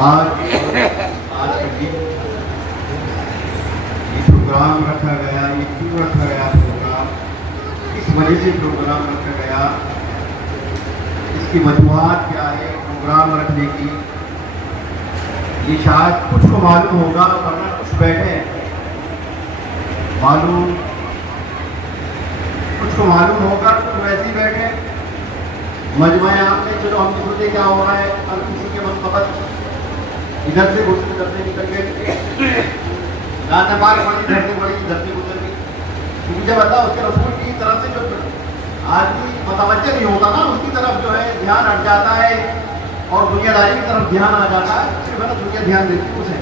آج کا دن یہ پروگرام رکھا گیا، یہ کیوں رکھا گیا پروگرام، کس وجہ سے پروگرام رکھا گیا، اس کی وجوہات کیا ہے پروگرام رکھنے کی، یہ شاید کچھ کو معلوم ہوگا ورنہ کچھ بیٹھے ہیں معلوم، کچھ کو معلوم ہوگا کچھ ویسے ہی بیٹھے ہیں مجمع عام میں. چلو ہم سوچے کیا ہو رہا ہے، ہر کسی کے من پتہ ادھر سے گھس ادھر سے نکل گئے، جہاں پاک پڑی ادھر سے بڑی ادھر سے گزر گئی. کیونکہ جب اللہ اس کے رسول کی طرف سے جو آدمی متوجہ نہیں ہوتا نا، اس کی طرف جو ہے دھیان ہٹ جاتا ہے اور دنیا داری کی طرف دھیان آ جاتا ہے، صرف ہے نا دنیا دھیان دیتی ہے اسے،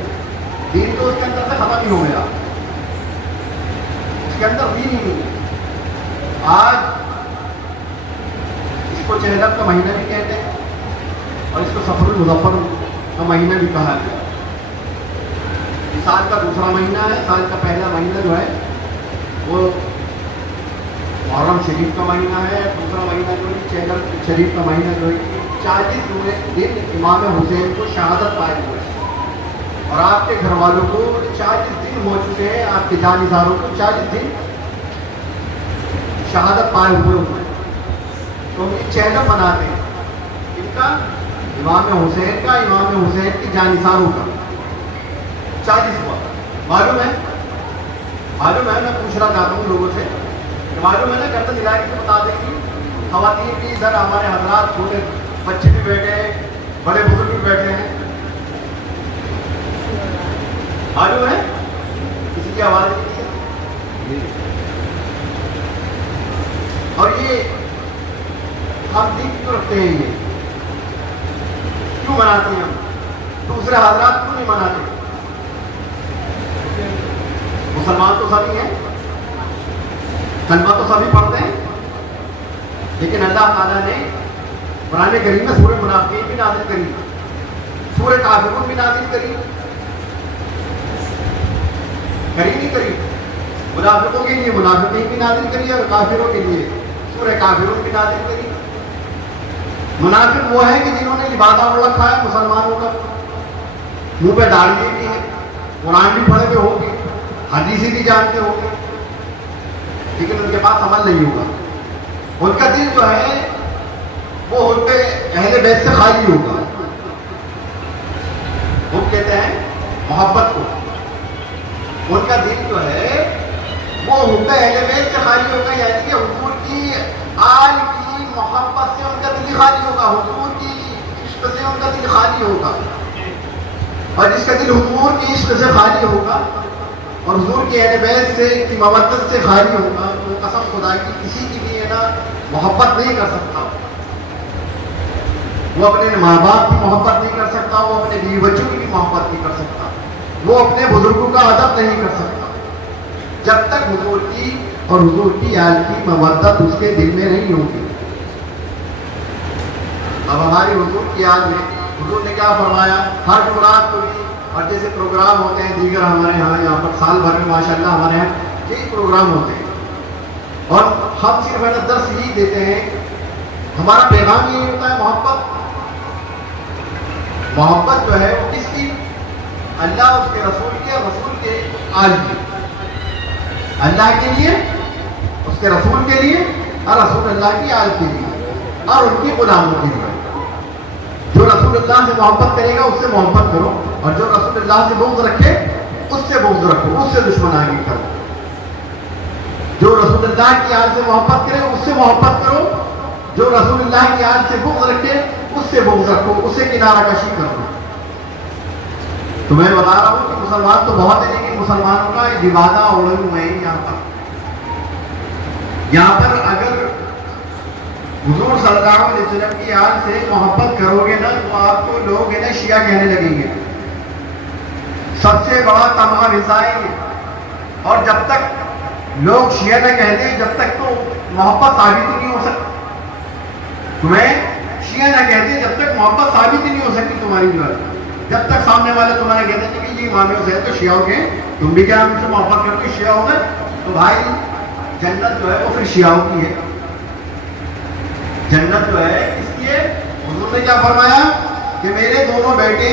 دین تو اس کے اندر سے ختم ہی ہو گیا، اس کے اندر دین ہی نہیں. آج اس کو چہلم کا مہینہ بھی کہتے ہیں اور اس کو سفر المظفر کا مہینہ بھی کہا گیا. یہ سال کا دوسرا مہینہ ہے. سال کا پہلا مہینہ جو ہے وہ محرم شریف کا مہینہ ہے. دوسرا مہینہ جو ہے چہلم شریف کا مہینہ جو ہے 40 دن امام حسین کو شہادت پائے ہوئے ہیں اور آپ کے گھر والوں کو 40 دن ہو چکے ہیں، آپ کے جانثاروں کو 40 دن شہادت پائے ہوئے ہیں. تو ہم یہ چہلم مناتے ہیں ان کا، امام حسین کا، امام حسین کے جانثاروں کا 40 کو. معلوم ہے میں پوچھ رہا چاہتا ہوں لوگوں سے، معلوم ہے نا گردن ہلا کے بتا دیں گی خواتین بھی ادھر، ہمارے حضرات چھوٹے بچے بھی بیٹھے ہیں، بڑے بزرگ بھی بیٹھے ہیں، معلوم ہے کسی کی آواز نہیں ہے. اور یہ ہم دین کیوں رکھتے ہیں، یہ کیوں مناتے ہیں ہم، دوسرے حضرات کیوں نہیں مناتے؟ مسلمان تو سبھی ہیں، کلمہ تو سبھی پڑھتے ہیں، لیکن اللہ تعالیٰ نے قرآن کریم میں سورہ منافقین بھی نازل کری، سورہ کافرون بھی نازل کری نہیں کری. منافقوں کے لیے منافقین بھی نازل کری اور کافروں کے لیے سورہ کافرون بھی نازل کری. منافق وہ ہے کہ جنہوں نے لبادہ اوڑھ رکھا ہے مسلمانوں کا، منہ پہ داڑھی بھی ہے، قرآن بھی پڑھے ہوئے ہوگی، حدیث بھی جانتے ہوں گے، لیکن ان کے پاس عمل نہیں ہوگا. ان کا دل جو ہے وہ ان پہ اہل بیت سے خالی ہوگا. وہ کہتے ہیں محبت کو، ان کا دل جو ہے وہ ان پہ اہل بیت سے خالی ہوگا، یعنی کہ حضور کی آل کی محبت سے ان کا دل خالی ہوگا، حضور کی عشق سے ان کا دل خالی ہوگا. اور جس کا دل حضور کی عشق سے خالی ہوگا اور حضور کی اہل بیت سے کی مودت سے خالی ہوگا، تو قسم خدا کی کسی کی بھی ہے نا محبت نہیں کر سکتا. وہ اپنے ماں باپ کی محبت نہیں کر سکتا، وہ اپنے بیوی بچوں کی بھی محبت نہیں کر سکتا، وہ اپنے بزرگوں کا ادب نہیں کر سکتا جب تک حضور کی اور حضور کی آل کی مودت اس کے دل میں نہیں ہوگی. اب ہماری حضور کی آل میں حضور نے کیا فرمایا، ہر جمعرات کو بھی، اور جیسے پروگرام ہوتے ہیں دیگر ہمارے یہاں پر سال بھر میں ماشاءاللہ ہمارے یہاں یہی پروگرام ہوتے ہیں اور ہم صرف درس یہی دیتے ہیں. ہمارا پیغام یہی ہوتا ہے محبت جو ہے وہ کس کی، اللہ اس کے رسول کے اور رسول کے آل کی، اللہ کے لیے، اس کے رسول کے لیے اور رسول اللہ کی آل کے لیے اور ان کی غلاموں کے لیے. جو رسول اللہ سے محبت کرے گا اس سے محبت کرو، اور جو رسول اللہ سے بغض رکھے اس سے بغض رکھو، اس سے دشمنانی کرو. جو رسول اللہ کی آل سے محبت کرے اس سے محبت کرو، جو رسول اللہ کی آل سے بغض رکھے اس سے بغض رکھو، اس سے کنارہ کشی کرو. تو میں بتا رہا ہوں کہ مسلمان تو بہت ہے، لیکن مسلمانوں کا لبادہ اوڑھے ہوئے ہیں. یہاں پر اگر حضور صلی اللہ علیہ وسلم کی آل سے محبت کرو گے نا تو آپ کو لوگ ہے نا شیعہ کہنے لگیں گے، سب سے بڑا تمغہ رضائیں گے. اور جب تک لوگ شیعہ نہ کہتے ہیں جب تک تو محبت ثابت ہی نہیں ہو سکتی. تمہیں شیعہ نہ کہتے ہیں جب تک محبت ثابت ہی نہیں ہو سکتی تمہاری جو ہے. جب تک سامنے والے تمہارے کہتے ہیں کہ یہ امام حسین تو شیعہ ہو گئے، تم بھی کیا ہم سے محبت کرتے شیعہ ہو گئے، تو بھائی جنت جو ہے وہ پھر شیعوں کی ہے. جنت جو ہے اس لیے حضور نے کیا فرمایا کہ میرے دونوں بیٹے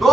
2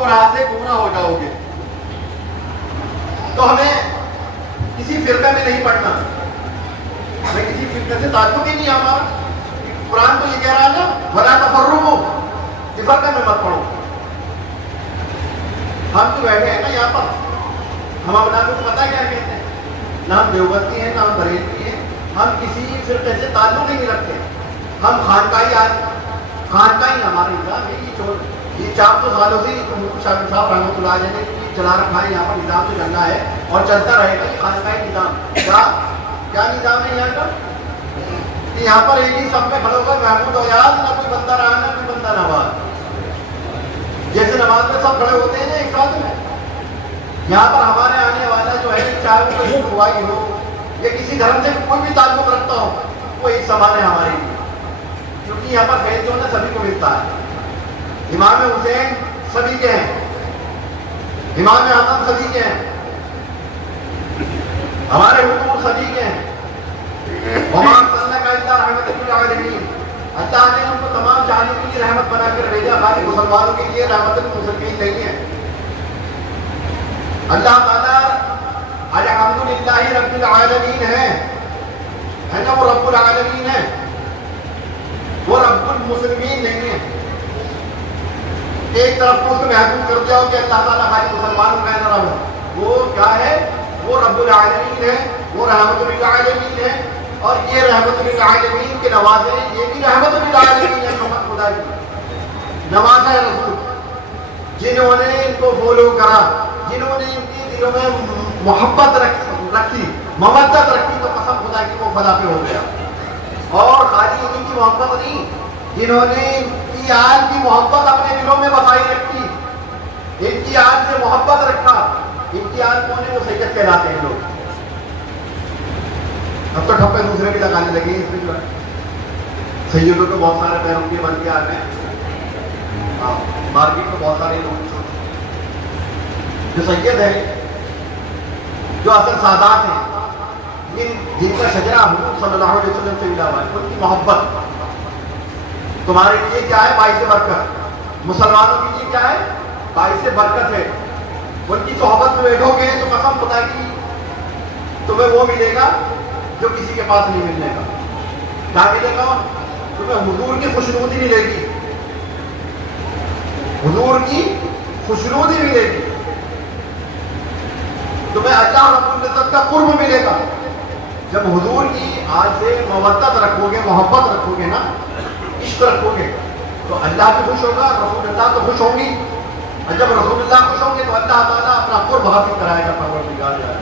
تو راہ سے گمراہ ہو جاؤ گے. تو ہمیں کسی فرقے میں نہیں پڑھنا, ہمیں کسی فرقے سے تعلق ہی نہیں ہمارا. قرآن تو یہ کہہ رہا ہے نا وَلَا تَفَرُّقُوا, کہ فرقے میں مت پڑھو. ہم تو بیٹھے ہیں نا یہاں پر, ہم اپنا کو پتہ کیا کہتے ہیں, نہ ہم دیوبندی ہیں نہ ہم بریلوی ہیں, ہم کسی فرقے سے تعلق ہی نہیں رکھتے. ہم خانقاہی ہمارا نظام ہے. یہ 400 سالوں سے شاہ صاحب رحمۃ اللہ علیہ نے چلا رکھا ہے. یہاں پر نظام تو چلنا ہے اور چلتا رہے گا. یہ خانقاہی نظام کیا نظام ہے یہاں کا, کہ یہاں پر ایک ہی سب میں کھڑے ہو کر محمود و یاد, نہ کوئی بندہ رہا نہ کوئی بندہ نواز. جیسے نماز میں سب کھڑے ہوتے ہیں نا ایک ساتھ میں, یہاں پر ہمارے آنے والا جو ہے چاہے وہ کوئی روائی ہو یا کسی دھرم سے کوئی بھی تعلق رکھتا ہو, وہ ایک سامان ہے ہمارے لیے. کیونکہ یہاں پر فیض جو ہے سبھی کو ملتا ہے. امام حسین سبھی کے ہیں, امام حسن سبھی کے ہیں, ہمارے حضور سبھی کے ہیں. وما ارسلناک الا رحمۃ للعالمین, اللہ نے ان کو تمام جہانوں کے لیے رحمت بنا کر بھیجا, خالی مسلمانوں کے لیے رحمت للمسلمین نہیں ہے. اللہ تعالیٰ الحمدللہ رب العالمین ہے نا, وہ رب العالمین ہے, وہ رب المسلمین نہیں ہے. ایک طرف کو اس کو محدود کر دیا ہو کہ اللہ تعالیٰ خالی مسلمانوں کا نہ رہا, وہ کیا ہے, وہ رب العالمین ہے, وہ رحمت للعالمین ہے. اور یہ رحمت للعالمین کے نوازے ہیں, یہ بھی رحمت للعالمین ہے. خدا کی نوازا ہے رسول, جنہوں نے ان کو فالو کرا, جنہوں نے ان کے دلوں میں محبت رکھی, مودت رکھی, تو قسم خدا کی وہ فلاح پہ ہو گیا. اور خالی ان کی محبت نہیں, جنہوں نے ان کی آل کی محبت اپنے دلوں میں بسائی رکھی, ان کی آل سے محبت رکھا. ان کی آل کون ہے, وہ سید کہلاتے ہیں لوگ. اب تو ٹھپے دوسرے بھی لگانے لگے اس میں جو ہے. سیدوں کو بہت سارے پیروں کے بن کے آ گئے, مارکیٹ میں بہت سارے لوگ جو سید ہے, جو اصل سادات ہیں, جن کا شجرہ حضور صلی اللہ علیہ وسلم سے ملا ہوا ہے, ان کی محبت تمہارے لیے کیا ہے, باعث برکت. مسلمانوں کے لیے کیا ہے, باعث برکت ہے. ان کی صحبت میں بیٹھو گے تو قسم خدا کی تمہیں وہ ملے گا جو کسی کے پاس نہیں ملنے کا. کیا ملے گا, تمہیں حضور کی خوشنودی ملے گی, حضور کی خوشنودی ملے گی. تمہیں اللہ رب العزت کا قرب ملے گا. جب حضور کی آج سے مودت رکھو گے, محبت رکھو گے نا, عشق رکھو گے, تو اللہ بھی خوش ہوگا, رسول اللہ تو خوش ہوں گی. اور جب رسول اللہ خوش ہوں گے تو اللہ تعالیٰ اپنا قرب حاصل کرائے گا. پروردگار جائے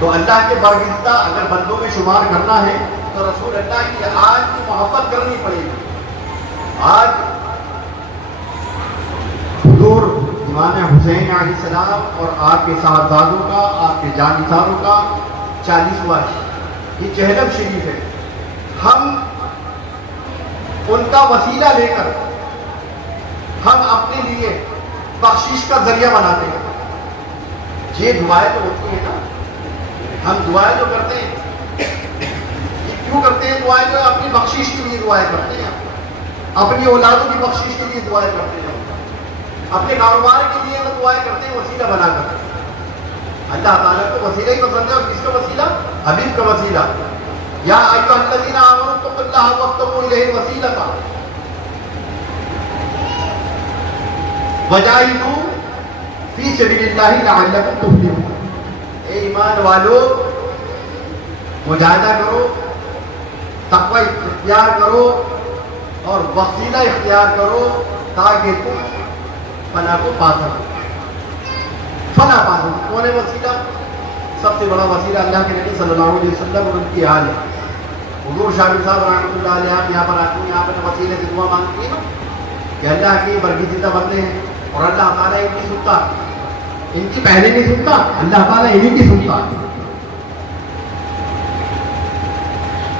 تو اللہ کے برگزیدہ اگر بندوں میں شمار کرنا ہے تو رسول اللہ کی آج کی محبت کرنی پڑے گی. آج حضور امام حسین علیہ السلام اور آپ کے صاحبزادوں کا, آپ کے جانثاروں کا 40واں یہ چہلم شریف ہے. ہم ان کا وسیلہ لے کر ہم اپنے لیے بخشش کا ذریعہ بناتے ہیں. یہ دعائیں تو ہوتی ہیں نا, ہم دعائیں جو کرتے ہیں یہ کیوں کرتے ہیں, دعائیں جو اپنی بخشش کے لیے دعائیں کرتے ہیں, اپنی اولادوں کی بخشش کے لیے دعائیں کرتے ہیں, اپنے کاروبار کے لیے تو دعائیں کرتے ہیں وسیلہ بنا کر. اللہ تعالیٰ کو وسیلہ ہی پسند ہے, اور کس کا وسیلہ, حبیب کا وسیلہ. یا ایھا الذین آمنوا اتقوا اللہ وابتغوا الیہ الوسیلۃ وجاہدوا فی سبیل اللہ لعلکم تفلحون. اے ایمان والو, مجاہدہ کرو, تقوی اختیار کرو اور وسیلہ اختیار کرو تاکہ تم فلاح کو پا سکو. فلاح پا سکو. کون ہے وسیلہ, سب سے بڑا وسیلہ اللہ کے نبی صلی اللہ علیہ وسلم اور ان کی حال ہے. حضور شاہ صاحب رحمۃ اللہ علیہ یہاں پر آتے ہیں, یہاں پر وسیلے سے دعا مانگتی ہے نا کہ اللہ کی برگزیدہ بندے ہیں اور اللہ تعالیٰ ان کی سنتا, ان کی پہلے نہیں سنتا, اللہ تعالیٰ انہیں کی سنتا.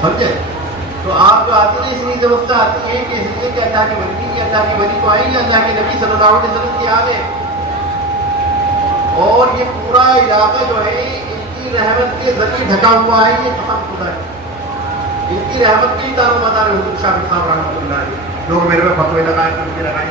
سمجھے؟ تو آپ جو آتے ہیں اس لیے دوست آتی ہیں کہ اس لیے کہ اللہ کی بندی کی, اللہ کی بندی تو آئیں گے, اللہ کے نبی صلی اللہ علیہ وسلم کی حال ہے. اور یہ پورا علاقہ جو ہے ان کی رحمت کے ذریعے ڈھکا ہوا ہے. یہ قسم خدا ہے, ان کی رحمت کی دار و مدار حضور شاہ صاحب رحمۃ اللہ علیہ. لوگ میرے پہ فتوے لگائے, فتوے لگائے,